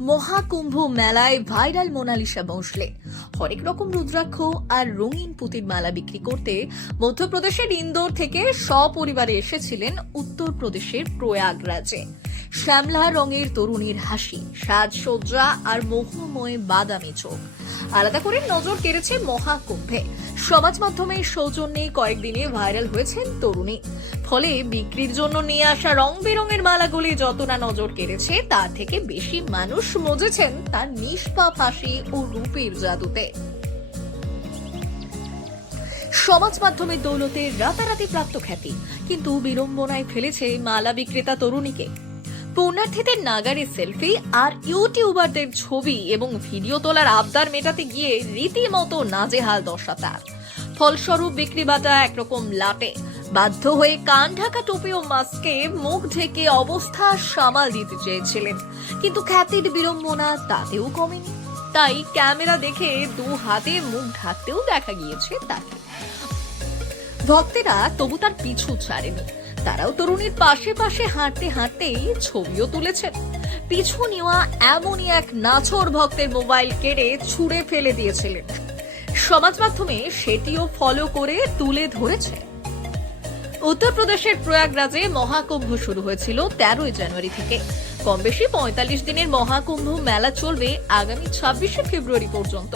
মহাকুম্ভ মেলায় viral Mona Lisa Bhosle হরেক রকম রুদ্রাক্ষ আর রঙিন পুতির মালা বিক্রি করতে মধ্যপ্রদেশের ইন্দোর থেকে সপরিবারে এসেছিলেন উত্তরপ্রদেশের প্রয়াগরাজে। শ্যামলা রঙের তরুণীর হাসি সাজসজ্জা আর মোহময় বাদামি চোখ। আলাদা করে নজর কেড়েছে মহাকুম্ভে। সমাজ মাধ্যমে সৌজন্যে কয়েকদিনে ভাইরাল হয়েছেন তরুণী। ফলে বিক্রির জন্য নিয়ে আসা রং বেরঙের মালাগুলি যত না নজর কেড়েছে তার থেকে বেশি মানুষ মজেছেন তার নিষ্পাপ হাসি ও রূপের জাদুতে। সমাজ মাধ্যমের দৌলতে রাতারাতি প্রাপ্ত খ্যাতি, কিন্তু বিড়ম্বনায় ফেলেছে মালা বিক্রেতা তরুণীকে। পুণ্যার্থীদের নাগারে সেলফি আর ইউটিউবারদের ছবি এবং ভিডিও তোলার আবদার মেটাতে গিয়ে রীতিমতো নাজেহাল দশা তার ফলস্বরূপ বিক্রি বাটা একরকম লাটে। বাধ্য হয়ে কান ঢাকা টুপি ও মাস্কে মুখ ঢেকে অবস্থা সামাল দিতে চেয়েছিলেন। কিন্তু খ্যাতির বিড়ম্বনা তাতেও কমেনি। তাই ক্যামেরা দেখে দু হাতে মুখ ঢাকতেও দেখা গিয়েছে তাকে। ভক্তেরা তবু তার পিছু ছাড়েনি। তারাও তরুণীর পাশে পাশে হাঁটতে হাঁটতেই ছবিও তুলেছেন। পিছু নেওয়া এমনই এক নাছর ভক্তের মোবাইল কেড়ে ছুঁড়ে ফেলে দিয়েছিলেন। সমাজ মাধ্যমে সেটিও ফলো করে তুলে ধরেছে। উত্তরপ্রদেশের প্রয়াগরাজে মহাকুম্ভ শুরু হয়েছিল তেরোই জানুয়ারি থেকে। কম বেশি পঁয়তাল্লিশ দিনের মহাকুম্ভ মেলা চলবে আগামী ছাব্বিশে ফেব্রুয়ারি পর্যন্ত।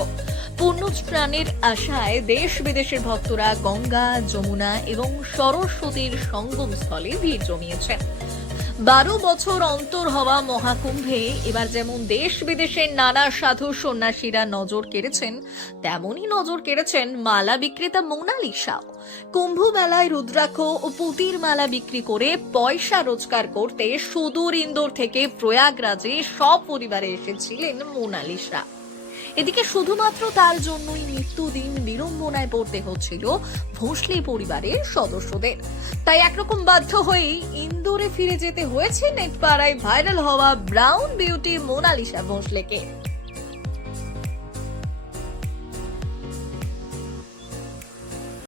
পূর্ণ স্নানের আশায় দেশ বিদেশের ভক্তরা গঙ্গা, যমুনা এবং সরস্বতীর সঙ্গম স্থলে ভিড় জমিয়েছেন। বারো বছর অন্তর হওয়া মহাকুম্ভে এবার যেমন দেশ বিদেশের নানা সাধু সন্ন্যাসীরা নজর কেড়েছেন তেমনই নজর কেড়েছেন মালা বিক্রেতা মোনালিসাও। কুম্ভ মেলায় রুদ্রাক্ষ ও পুতির মালা বিক্রি করে পয়সা রোজগার করতে সুদূর ইন্দোর থেকে প্রয়াগরাজে সপরিবারে এসেছিলেন মোনালিসা। এদিকে শুধুমাত্র তার জন্যই মৃত্যুদিন বিড়ম্বনায় পড়তে হচ্ছিল ভোসলে পরিবারের সদস্যদের। তাই একরকম বাধ্য হয়েই ইন্দোরে ফিরে যেতে হয়েছে নেটপাড়ায় ভাইরাল হওয়া ব্রাউন বিউটি মোনালিসা ভোসলেকে।